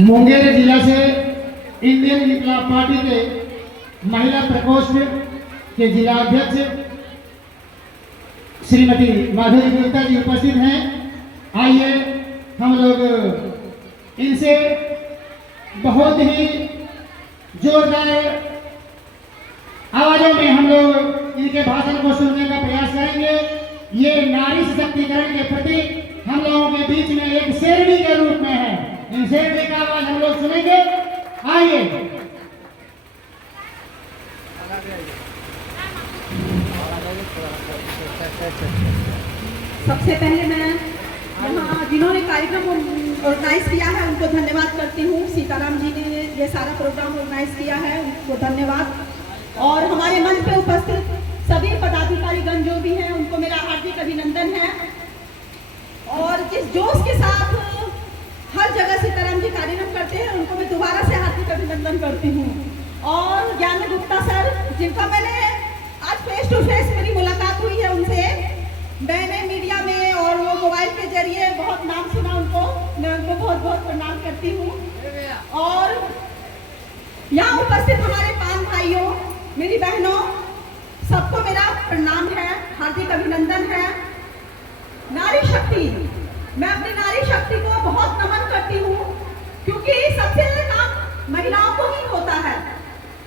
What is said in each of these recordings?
मुंगेर जिला से इंडियन इंकलाब पार्टी के महिला प्रकोष्ठ के जिला अध्यक्ष श्रीमती माधुरी गुप्ता जी उपस्थित हैं। आइए हम लोग इनसे बहुत ही जोरदार आवाजों में हम लोग इनके भाषण को सुनने का प्रयास करेंगे। ये नारी सशक्तिकरण के प्रति हम लोगों के बीच में एक शेरनी के रूप में है। इन शेरनी का आवाज हम लोग सुनेंगे। आइए। सबसे पहले मैं यहाँ जिन्होंने कार्यक्रम ऑर्गेनाइज किया है उनको धन्यवाद करती हूँ। सीताराम जी ने ये सारा प्रोग्राम ऑर्गेनाइज किया है, उनको धन्यवाद। और हमारे मंच पे उपस्थित सभी पदाधिकारीगण जो भी हैं उनको मेरा हार्दिक अभिनंदन है। और जिस जोश के साथ हर जगह सीताराम जी कार्यक्रम करते हैं उनको मैं दोबारा से हार्दिक अभिनंदन करती हूँ। और ज्ञान गुप्ता सर, जिनका मैंने आज फेस टू फेस मेरी मुलाकात हुई है उनसे, मैंने मीडिया में और वो मोबाइल के जरिए बहुत नाम सुना उनको, मैं उनको बहुत बहुत प्रणाम करती हूँ। और यहाँ उपस्थित हमारे पान भाइयों, मेरी बहनों, सबको मेरा प्रणाम है, हार्दिक अभिनंदन है। नारी शक्ति, मैं अपनी नारी शक्ति को बहुत नमन करती हूँ, क्योंकि सबसे ज्यादा काम महिलाओं को ही होता है।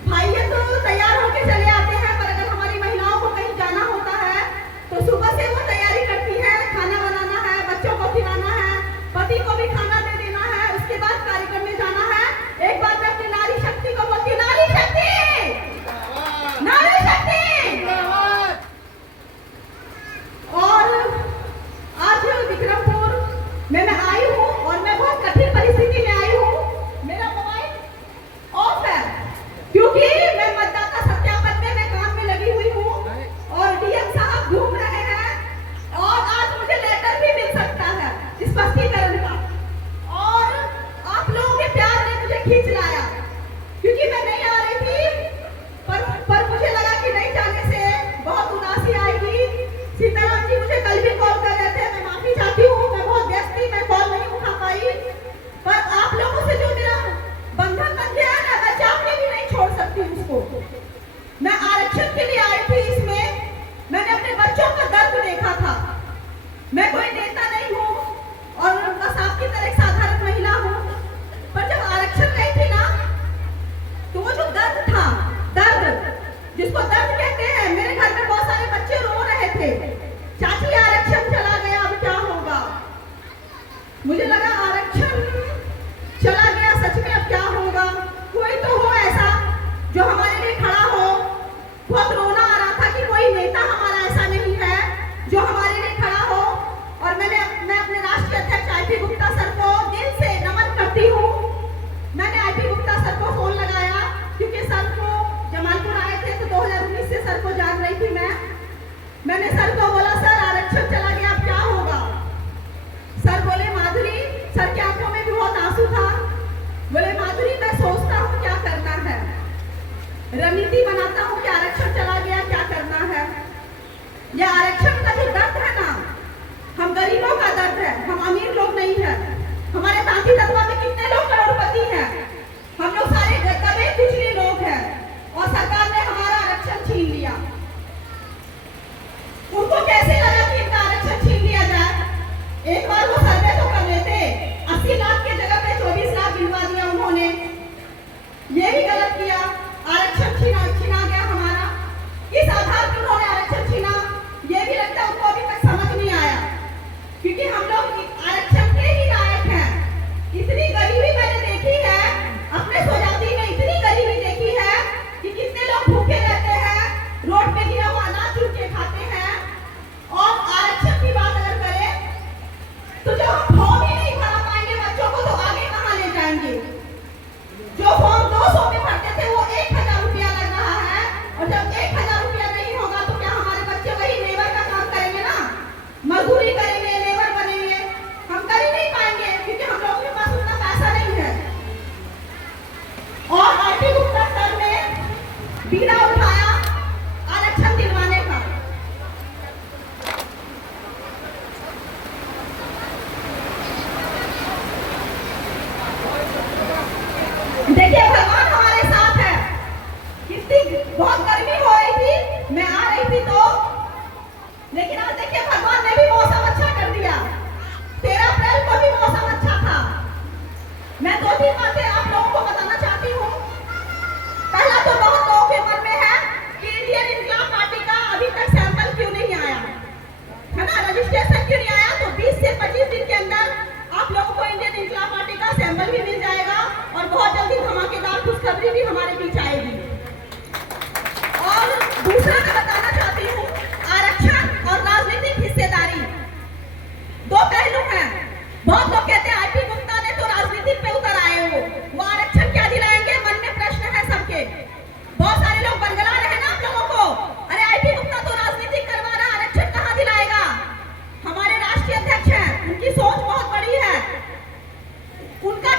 भाई ये तो तैयार होके चले आते हैं, पर अगर हमारी महिलाओं को कहीं जाना होता है तो सुबह से वो तैयारी करती है, खाना बनाना है, बच्चों को खिलाना है, पति को भी खाना दे देना है, उसके बाद कार्यक्रम में जाना है। एक बार मैं अपनी नारी शक्ति को बोलती हूँ, नारी शक्ति, नारी शक्ति। और आज विक्रमपुर में मैं आई हूँ और मैं बहुत कठिन परिस्थिति में आई हूँ। मेरा मोबाइल ऑफ है क्योंकि मैं मतदाता सत्यापन में मैं काम में लगी हुई हूँ और डीएम साहब घूम रहे हैं और आज मुझे लेटर भी मिल सकता है स्पष्टीकरण का। और आप लोगों के प्यार ने मुझे खींच लाया, क्योंकि मैं नहीं आ रही थी, पर मुझे लगा कि नहीं जाने से बहुत उदासी आएगी। सीताराम जी मुझे कल भी कॉल कर रहे थे, मैं माफी चाहती हूँ, मैं बहुत व्यस्त थी, मैं कॉल नहीं उठा पाई। पर आप लोगों से जो मेरा बंधन बन गया है ना, मैं चाह के भी नहीं छोड़ सकती उसको। मैं आरक्षण के लिए आई थी, इसमें मैंने अपने बच्चों का दर्द देखा था। मैं कोई नेता नहीं हूँ और बस आपकी तरह एक साधारण महिला हूँ, पर जब आरक्षण गई थी ना, तो वो जो दर्द था, दर्द जिसको दर्द कहते हैं, मेरे घर में बहुत सारे बच्चे रो रहे थे, चाची आरक्षण चला गया, अब क्या होगा। मुझे लगा आरक्षण चला गया, सच में अब क्या होगा। कोई तो हो ऐसा जो हमारे लिए खड़ा हो। बहुत रोना आ रहा था कि कोई नेता हमारा ऐसा नहीं है जो हमारे लिए खड़ा हो। और मैं अपने राष्ट्रीय अध्यक्ष आईपी गुप्ता सर को दिल से नमन करती हूँ। मैंने आईपी गुप्ता सर को फोन लगाया, क्योंकि सर को जमालपुर आए थे तो 2019 से सर को जान रही थी मैंने सर को बोला, सर आरक्षण चला गया, अब क्या होगा। सर बोले, माधुरी, सर की आंखों में भी बहुत आंसू था। बोले, माधुरी, मैं सोचता हूँ क्या करना है, रणनीति बनाता हूँ कि आरक्षण चला गया, क्या करना है। यह आरक्षण का जो दर्द है ना, हम गरीबों का दर्द है, हम अमीर लोग नहीं है। हमारे तांती तत्वा में कितने लोग करोड़पति हैं, हम लोग सारे दबे कुचले लोग हैं, और सरकार ने हमारा आरक्षण छीन लिया। उनको कैसे लगा कि इनका आरक्षण छीन लिया जाए। एक बार वो सर्वे तो कर लेते, 80 लाख के जगह पे 24 लाख गिनवा दिया उन्होंने। ये भी गलत किया, आरक्षण छीना गया हमारा। किस आधार पर उन्होंने आरक्षण छीना, ये भी लगता है उनको अभी तक समझ नहीं आया, क्योंकि हम लोग आरक्षण के ही लायक हैं। इंडियन इंकलाब पार्टी का सैंपल भी मिल जाएगा और बहुत जल्दी धमाकेदार खुशखबरी भी हमारे बीच आएगी। और दूसरा मैं बताना चाहती हूँ, आरक्षण और राजनीतिक हिस्सेदारी दो पहलू हैं। बहुत लोग कहते हैं आईपी गुप्ता ने तो राजनीति पे उतर आए हो, वो आरक्षण क्या दिलाएंगे, मन में प्रश्न है सबके। बहुत सारे लोग बरगला रहे हैं ना आप लोगों को, अरे आईपी गुप्ता तो राजनीति करवा रहा, आरक्षण कहाँ दिलाएगा। हमारे राष्ट्रीय अध्यक्ष हैं, उनकी सोच बहुत बड़ी है, उनका